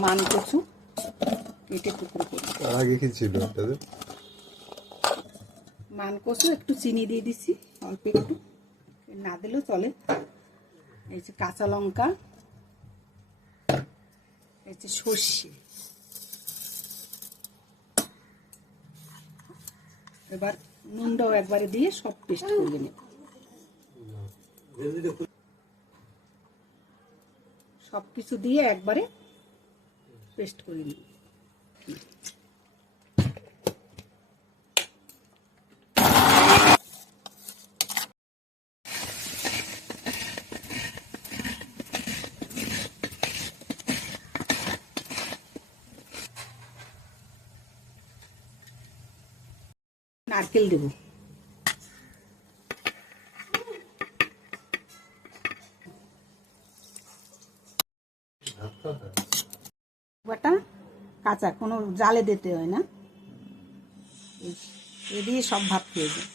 মান কচু কেটে টুকরো করে। আগে কি ছিল আপনাদের? মান কচু একটু চিনি দিয়ে দিছি, অল্প একটু, না দিলেও চলে। এই যে কাঁচা লঙ্কা, এই যে সর্ষে। এবার নুনটাও একবারে দিয়ে সব পেস্ট করে নেব। সব কিছু দিয়ে একবারে পেস্ট করে নেব। নারকেল দেব, বাটা কাঁচা, কোনো জালে দিতে হয় না, এ দিয়ে সব ভাত খেয়ে যায়।